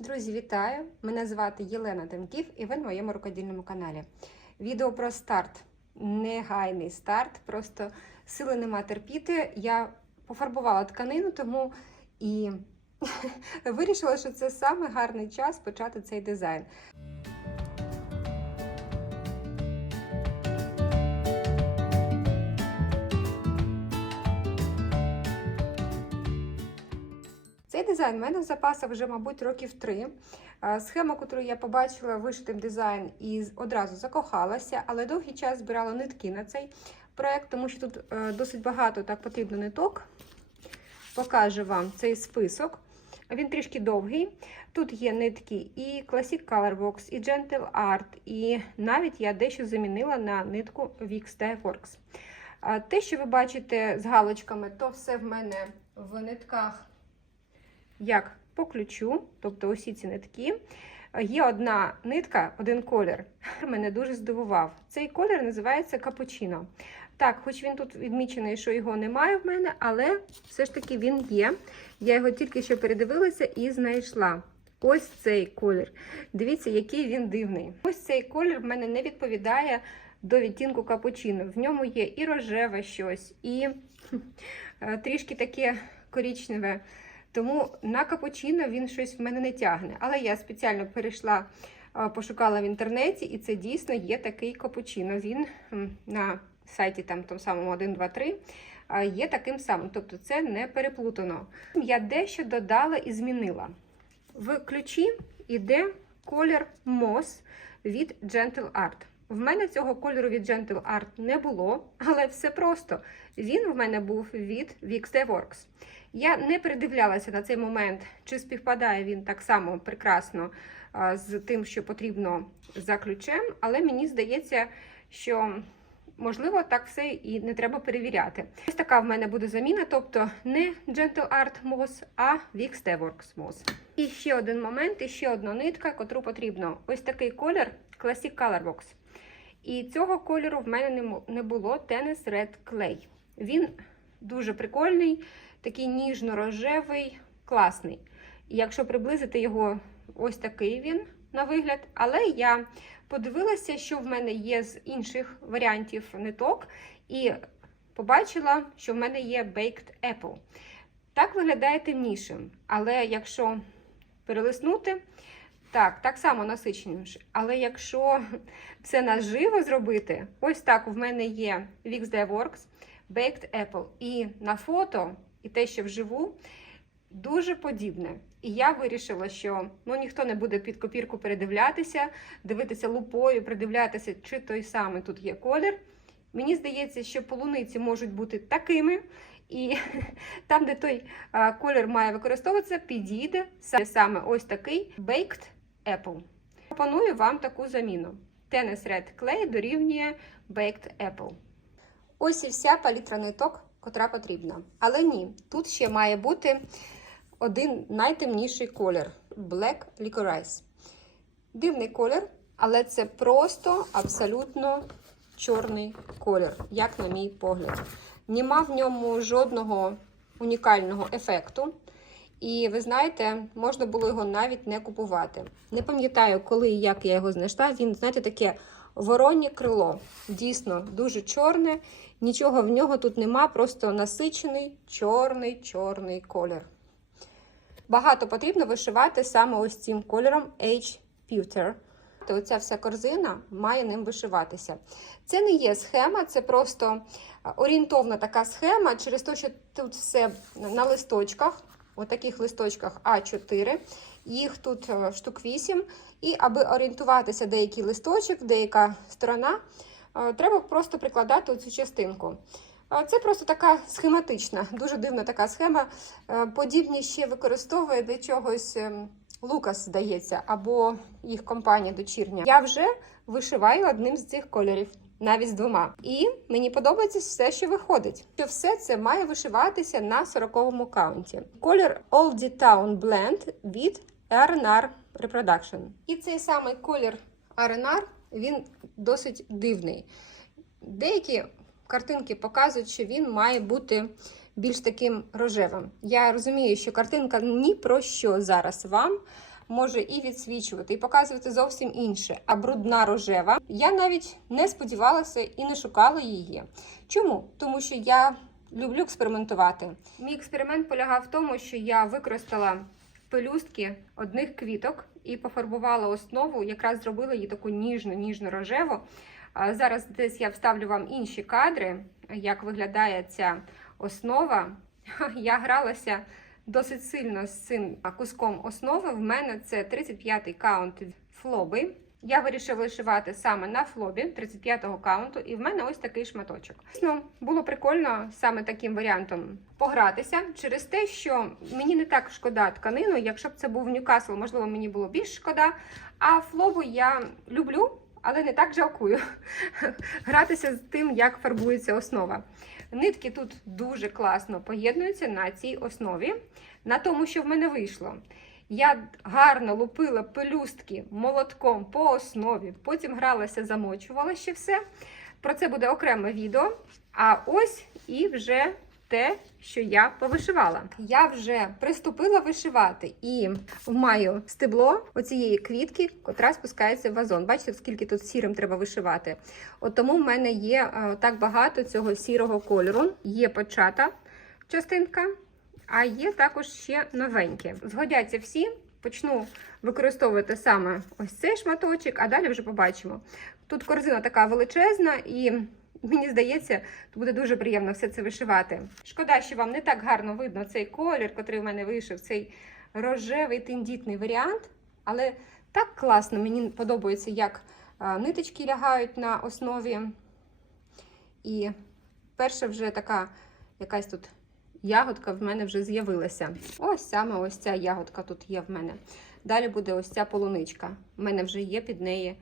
Друзі, вітаю! Мене звати Єлена Демків і ви на моєму рукодільному каналі. Відео про старт. Негайний старт, просто сили нема терпіти. Я пофарбувала тканину, тому і вирішила, що це саме гарний час почати цей дизайн. Цей дизайн в мене в запасах вже, мабуть, років три. Е, Схема, яку я побачила вишитим дизайн і одразу закохалася, але довгий час збирала нитки на цей проект, тому що тут е, досить багато так потрібно ниток. Покажу вам цей список. Він трішки довгий. Тут є нитки і Classic Colorbox, і Gentle Art, і навіть я дещо замінила на нитку Wix Works. Те, що ви бачите з галочками, то все в мене в нитках як по ключу, тобто усі ці нитки. Є одна нитка, один колір. Мене дуже здивував. Цей колір називається капучино. Так, хоч він тут відмічений, що його немає в мене, але все ж таки він є. Я його тільки що передивилася і знайшла. Ось цей колір. Дивіться, який він дивний. Ось цей колір в мене не відповідає до відтінку капучино. В ньому є і рожеве щось, і е, трішки таке корічневе. Тому на капучино він щось в мене не тягне. Але я спеціально перейшла, пошукала в інтернеті, і це дійсно є такий капучино. Він на сайті там тому самому 1, 2, 3 є таким самим. Тобто це не переплутано. Я дещо додала і змінила. В ключі йде колір Moss від Gentle Art. В мене цього кольору від Gentle Art не було, але все просто. Він в мене був від Wix Works. Я не передивлялася на цей момент, чи співпадає він так само прекрасно з тим, що потрібно за ключем, але мені здається, що можливо так все і не треба перевіряти. Ось така в мене буде заміна, тобто не Gentle Art Moss, а Wix Works Moss. І ще один момент, і ще одна нитка, котру потрібно. Ось такий колір Classic Colorbox. І цього кольору в мене не не було Tennis Red Clay. Він дуже прикольний, такий ніжно-рожевий, класний. Якщо приблизити його, ось такий він на вигляд. Але я подивилася, що в мене є з інших варіантів ниток, і побачила, що в мене є Baked Apple. Так виглядає темнішим. Але якщо перелиснути, так, так само насиченіше. Але якщо це наживо зробити, ось так в мене є Wix Works, Baked Apple. І на фото, і те, що вживу, дуже подібне. І я вирішила, що ну, ніхто не буде під копірку передивлятися, дивитися лупою, придивлятися, чи той самий тут є колір. Мені здається, що полуниці можуть бути такими, і там, де той колір має використовуватися, підійде са- саме ось такий Baked Apple. Пропоную вам таку заміну. Tennis Red Clay дорівнює Baked Apple. Ось і вся палітра ниток, котра потрібна. Але ні, тут ще має бути один найтемніший колір Black Licorice. Дивний колір, але це просто абсолютно чорний колір, як на мій погляд. Нема в ньому жодного унікального ефекту. І ви знаєте, можна було його навіть не купувати. Не пам'ятаю, коли і як я його знайшла. Він, знаєте, таке вороннє крило. Дійсно, дуже чорне. Нічого в нього тут нема, просто насичений чорний чорний колір. Багато потрібно вишивати саме ось цим кольором H Pewter. То Оця вся корзина має ним вишиватися. Це не є схема, це просто орієнтовна така схема, через те, що тут все на листочках, отаких листочках А4, їх тут е, штук 8. І аби орієнтуватися деякий листочок, деяка сторона, е, треба просто прикладати оцю частинку. Е, Це просто така схематична, дуже дивна така схема. Подібні ще використовує для чогось ем, Лукас, здається, або їх компанія дочірня. Я вже вишиваю одним з цих кольорів, навіть з двома. І мені подобається все, що виходить. Що все це має вишиватися на 40-му каунті. Колір Oldie Town Blend від R&R Reproduction. І цей самий колір R&R, він досить дивний. Деякі картинки показують, що він має бути більш таким рожевим. Я розумію, що картинка ні про що зараз вам. Може і відсвічувати, і показувати зовсім інше. А брудна рожева. Я навіть не сподівалася і не шукала її. Чому? Тому що я люблю експериментувати. Мій експеримент полягав в тому, що я використала пелюстки одних квіток і пофарбувала основу, якраз зробила її таку ніжну, ніжно рожеву. Зараз десь я вставлю вам інші кадри, як виглядає ця основа. Я гралася досить сильно з цим куском основи. В мене це 35-й каунт флоби. Я вирішила вишивати саме на флобі 35-го каунту, і в мене ось такий шматочок. Ну, було прикольно саме таким варіантом погратися через те, що мені не так шкода тканину. Якщо б це був Ньюкасл, можливо, мені було більш шкода. А флобу я люблю, але не так жалкую гратися з тим, як фарбується основа. Нитки тут дуже класно поєднуються на цій основі, на тому, що в мене вийшло. Я гарно лупила пелюстки молотком по основі, потім гралася, замочувала ще все. Про це буде окреме відео. А ось і вже те, що я повишивала. Я вже приступила вишивати і маю стебло оцієї квітки, котра спускається в вазон. Бачите, скільки тут сірим треба вишивати. От тому в мене є е, так багато цього сірого кольору. Є почата частинка, а є також ще новенькі. Згодяться всі. Почну використовувати саме ось цей шматочок, а далі вже побачимо. Тут корзина така величезна, і мені здається, тут буде дуже приємно все це вишивати. Шкода, що вам не так гарно видно цей колір, котрий в мене вийшов, цей рожевий тендітний варіант. Але так класно, мені подобається, як ниточки лягають на основі. І перша вже така якась тут ягодка в мене вже з'явилася. Ось саме ось ця ягодка тут є в мене. Далі буде ось ця полуничка. У мене вже є під неї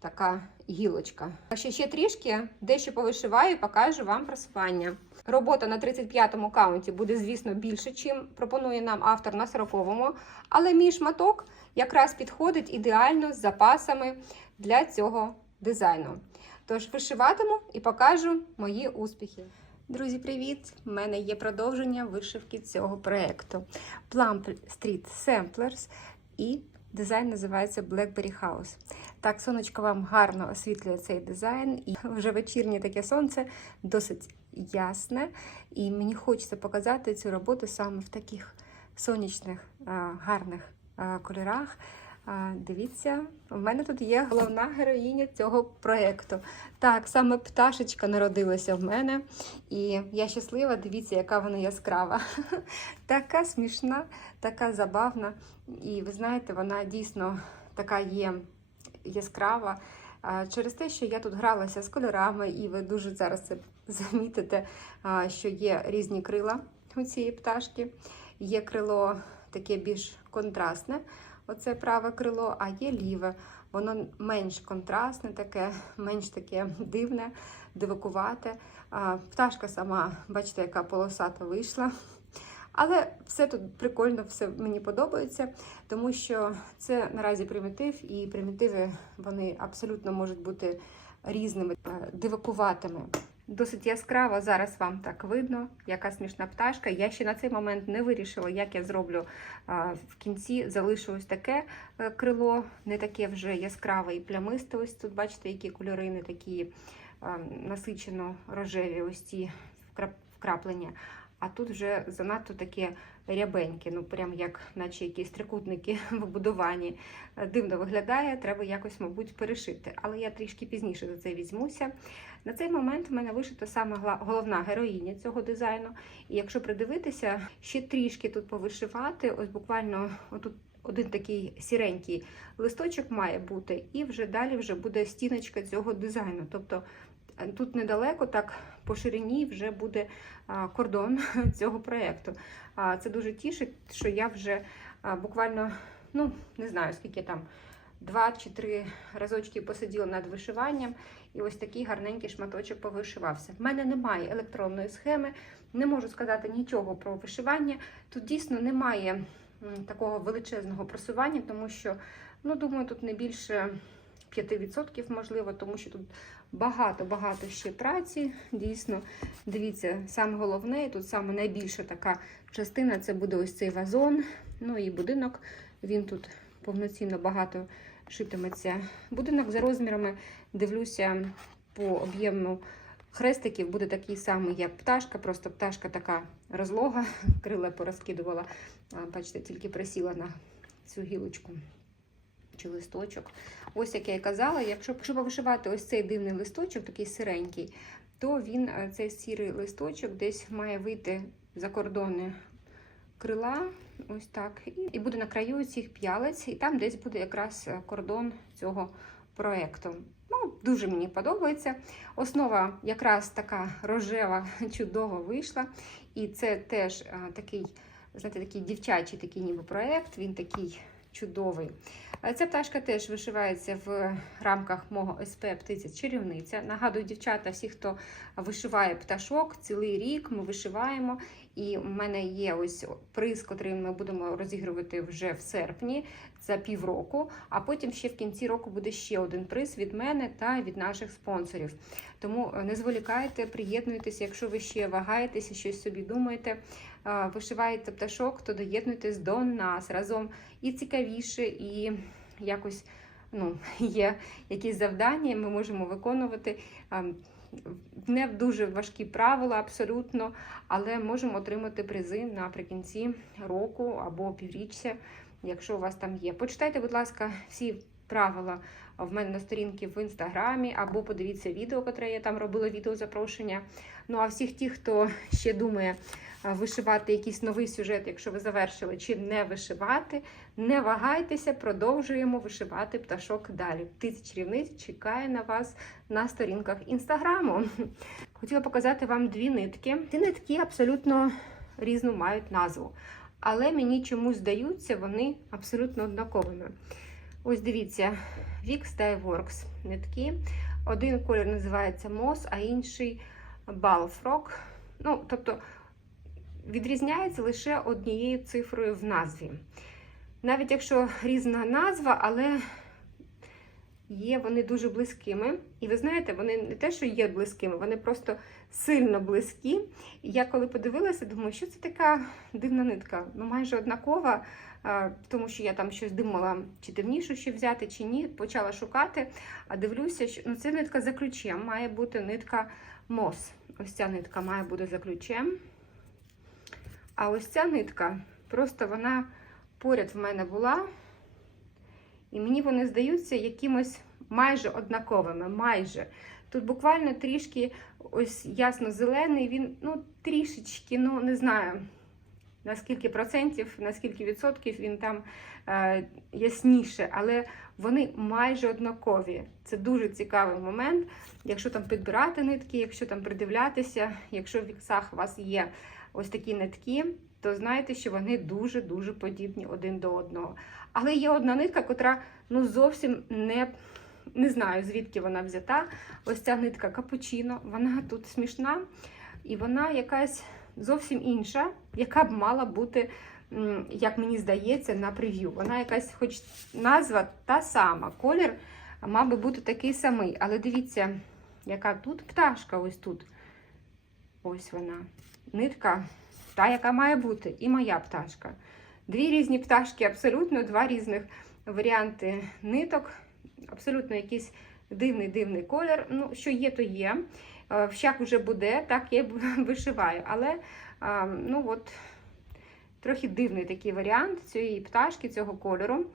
така гілочка. Ще ще трішки дещо повишиваю і покажу вам просування. Робота на 35-му каунті буде, звісно, більше, чим пропонує нам автор на 40-му, але мій шматок якраз підходить ідеально з запасами для цього дизайну. Тож вишиватиму і покажу мої успіхи. Друзі, привіт! У мене є продовження вишивки цього проєкту. Plum Street Samplers і дизайн називається Blackberry House. Так, сонечко вам гарно освітлює цей дизайн, і вже вечірнє таке сонце досить ясне. І мені хочеться показати цю роботу саме в таких сонячних, гарних кольорах. Дивіться, у мене тут є головна героїня цього проєкту. Так, саме пташечка народилася в мене, і я щаслива, дивіться, яка вона яскрава. Така смішна, така забавна. І ви знаєте, вона дійсно така є яскрава. Через те, що я тут гралася з кольорами, і ви дуже зараз це замітите, що є різні крила у цієї пташки. Є крило таке більш контрастне. Оце праве крило, а є ліве. Воно менш контрастне, таке, менш таке дивне, дивакувате. Пташка сама, бачите, яка полосата вийшла. Але все тут прикольно, все мені подобається, тому що це наразі примітив, і примітиви вони абсолютно можуть бути різними, дивакуватими. Досить яскраво зараз вам так видно, яка смішна пташка. Я ще на цей момент не вирішила, як я зроблю в кінці. Залишу ось таке е, крило, не таке вже яскраве і плямисте. Ось тут, бачите, які кольори, не такі насичено рожеві, ось ці вкраплення. А тут вже занадто таке рябеньке, ну прям як наче якісь трикутники в будуванні. Дивно виглядає, треба якось, мабуть, перешити. Але я трішки пізніше за це візьмуся. На цей момент в мене вишита саме головна героїня цього дизайну. І якщо придивитися, ще трішки тут повишивати, ось буквально отут. Один такий сіренький листочок має бути, і вже далі вже буде стіночка цього дизайну. Тобто Тут недалеко, так по ширині, вже буде кордон цього проєкту. Це дуже тішить, що я вже буквально, ну, не знаю, скільки там, два чи три разочки посиділа над вишиванням, і ось такий гарненький шматочок повишивався. В мене немає електронної схеми, не можу сказати нічого про вишивання. Тут дійсно немає такого величезного просування, тому що, ну, думаю, тут не більше. 5%, можливо, тому що тут багато-багато ще праці. Дійсно, дивіться, саме головне, тут саме найбільша така частина це буде ось цей вазон. Ну і будинок. Він тут повноцінно багато шитиметься будинок за розмірами. Дивлюся по об'єму хрестиків, буде такий самий, як пташка, просто пташка така розлога, крила порозкидувала. Бачите, тільки присіла на цю гілочку чи листочок. Ось як я і казала, якщо якщо вишивати ось цей дивний листочок, такий сиренький, то він, е, цей сірий листочок, десь має вийти за кордони крила, ось так, і, буде на краю цих п'ялиць, і там десь буде якраз е, кордон цього проєкту. Ну, дуже мені подобається. Основа якраз така рожева, чудово вийшла. І це теж а, такий, знаєте, такий дівчачий такий ніби проєкт, він такий чудовий. Е, Ця пташка теж вишивається в рамках мого СП Птиця Чарівниця. Нагадую, дівчата, всі, хто вишиває пташок, цілий рік ми вишиваємо. І в мене є ось приз, який ми будемо розігрувати вже в серпні за півроку. А потім ще в кінці року буде ще один приз від мене та від наших спонсорів. Тому е, не зволікайте, приєднуйтесь, якщо ви ще вагаєтеся, щось собі думаєте, вишиваєте пташок, то доєднуйтесь до нас разом і цікавіше, і якось ну, є якісь завдання, ми можемо виконувати. Не в дуже важкі правила, абсолютно, але можемо отримати призи наприкінці року або півріччя, якщо у вас там є. Почитайте, будь ласка, всі правила в мене на сторінці в інстаграмі, або подивіться відео, яке я там робила відео запрошення. Ну а всіх ті, хто ще думає вишивати якийсь новий сюжет, якщо ви завершили, чи не вишивати, не вагайтеся, продовжуємо вишивати пташок далі. Птиця чарівниць чекає на вас на сторінках інстаграму. Хотіла показати вам дві нитки. Ці нитки абсолютно різну мають назву, але мені чомусь здаються вони абсолютно однаковими. Ось дивіться, Vix Dye Works нитки. Один колір називається Moss, а інший Balfrog. Ну, тобто відрізняється лише однією цифрою в назві. Навіть якщо різна назва, але є вони дуже близькими. І ви знаєте, вони не те, що є близькими, вони просто сильно близькі. Я коли подивилася, думаю, що це така дивна нитка, ну майже однакова, тому що я там щось думала, чи темнішу ще взяти, чи ні. Почала шукати, а дивлюся, що ну, це нитка за ключем, має бути нитка мос. Ось ця нитка має бути за ключем. А ось ця нитка, просто вона поряд в мене була. І мені вони здаються якимось майже однаковими. Майже. Тут буквально трішки ось ясно-зелений, він ну, трішечки, ну не знаю на скільки процентів, на скільки відсотків він там е, ясніше, але вони майже однакові. Це дуже цікавий момент. Якщо там підбирати нитки, якщо там придивлятися, якщо в віксах у вас є ось такі нитки, то знайте, що вони дуже-дуже подібні один до одного. Але є одна нитка, котра ну, зовсім не не знаю, звідки вона взята. Ось ця нитка капучино, вона тут смішна, і вона якась зовсім інша, яка б мала бути, як мені здається, на прев'ю. Вона якась, хоч назва та сама, колір мав би бути такий самий. Але дивіться, яка тут пташка, ось тут. Ось вона. Нитка, та, яка має бути, і моя пташка. Дві різні пташки, абсолютно два різних варіанти ниток, абсолютно якийсь дивний-дивний колір. Ну, що є, то є. Е, Всяк вже буде, так я вишиваю. Але ну от, трохи дивний такий варіант цієї пташки, цього кольору.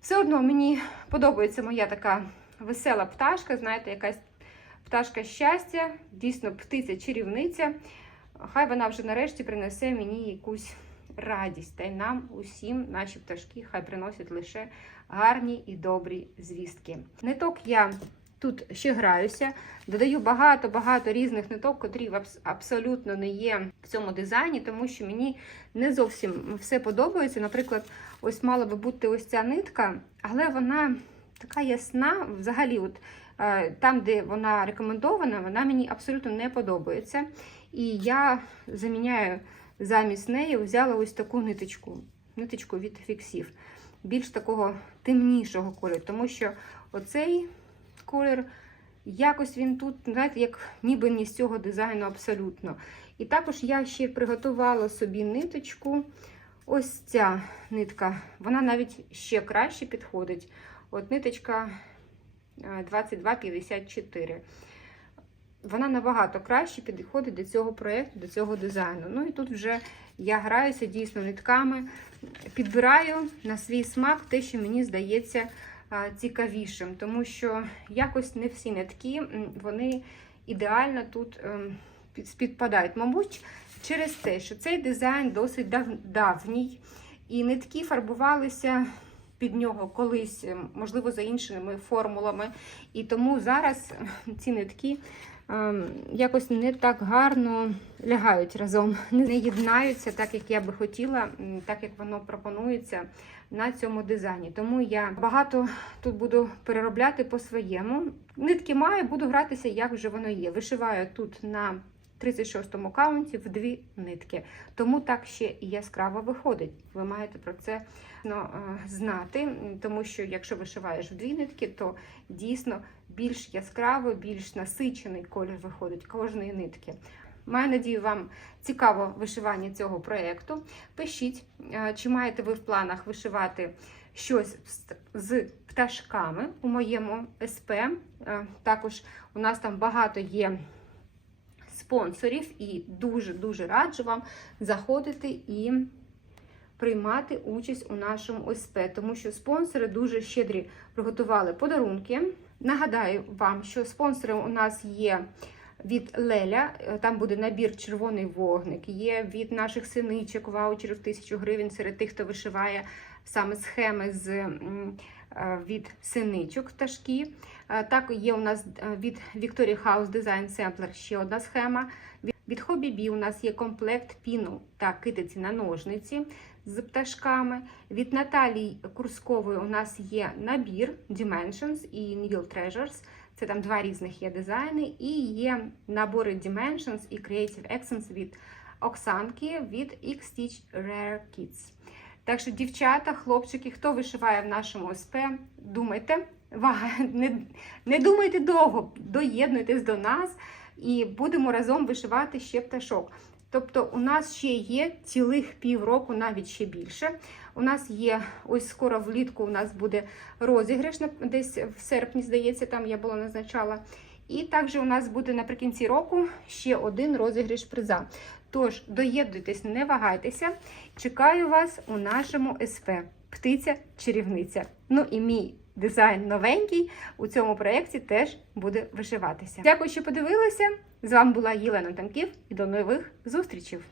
Все одно мені подобається моя така весела пташка, знаєте, якась пташка щастя, дійсно птиця-чарівниця. Хай вона вже нарешті принесе мені якусь радість. Та й нам усім наші пташки хай приносять лише гарні і добрі звістки. Ниток я тут ще граюся, додаю багато-багато різних ниток, котрі абсолютно не є в цьому дизайні, тому що мені не зовсім все подобається. Наприклад, ось мала би бути ось ця нитка, але вона така ясна. Взагалі, от е, там, де вона рекомендована, вона мені абсолютно не подобається. І я заміняю замість неї, взяла ось таку ниточку, ниточку від фіксів, більш такого темнішого кольору, тому що оцей колір, якось він тут, знаєте, як ніби не з цього дизайну абсолютно. І також я ще приготувала собі ниточку. Ось ця нитка, вона навіть ще краще підходить. От ниточка е, 2254. Вона набагато краще підходить до цього проєкту, до цього дизайну. Ну і тут вже я граюся дійсно нитками, підбираю на свій смак те, що мені здається цікавішим, тому що якось не всі нитки вони ідеально тут підпадають. Мабуть, через те, що цей дизайн досить дав- давній, і нитки фарбувалися під нього колись, ем, можливо, за іншими формулами. І тому зараз ем, ці нитки ем, якось не так гарно лягають разом, не єднаються так, як я би хотіла, так як воно пропонується на цьому дизайні. Тому я багато тут буду переробляти по-своєму. Нитки маю, буду гратися, як вже воно є. Вишиваю тут на 36-му каунті в дві нитки. Тому так ще і яскраво виходить. Ви маєте про це ну, е, знати, тому що якщо вишиваєш в дві нитки, то дійсно більш яскраво, більш насичений колір виходить кожної нитки. Маю надію, вам цікаво вишивання цього проєкту. Пишіть, е, чи маєте ви в планах вишивати щось з- пташками у моєму СП. Е, Також у нас там багато є спонсорів, і дуже-дуже раджу вам заходити і приймати участь у нашому СП, тому що спонсори дуже щедрі приготували подарунки. Нагадаю вам, що спонсори у нас є від Леля, там буде набір червоний вогник, є від наших синичок ваучерів 1000 гривень серед тих, хто вишиває саме схеми з від синичок пташки. Е, Так, є у нас е, від Victoria House Design Sampler ще одна схема. Від- Hobby Bee у нас є комплект піну та китиці на ножниці з пташками. Від Наталії Курскової у нас є набір Dimensions і Needle Treasures. Це там два різних є дизайни. І є набори Dimensions і Creative Accents від Оксанки від X-Stitch Rare Kids. Так що, дівчата, хлопчики, хто вишиває в нашому СП, думайте, не, не думайте довго, доєднуйтесь до нас і будемо разом вишивати ще пташок. Тобто, у нас ще є цілих півроку, навіть ще більше. У нас є ось скоро влітку. У нас буде розіграш десь в серпні, здається, там я була назначала. І також у нас буде наприкінці року ще один розіграш приза. Тож доєднуйтесь, не вагайтеся. Чекаю вас у нашому СП Птиця чарівниця. Ну і мій дизайн новенький у цьому проєкті теж буде вишиватися. Дякую, що подивилися. З вами була Єлена Тамків і до нових зустрічей!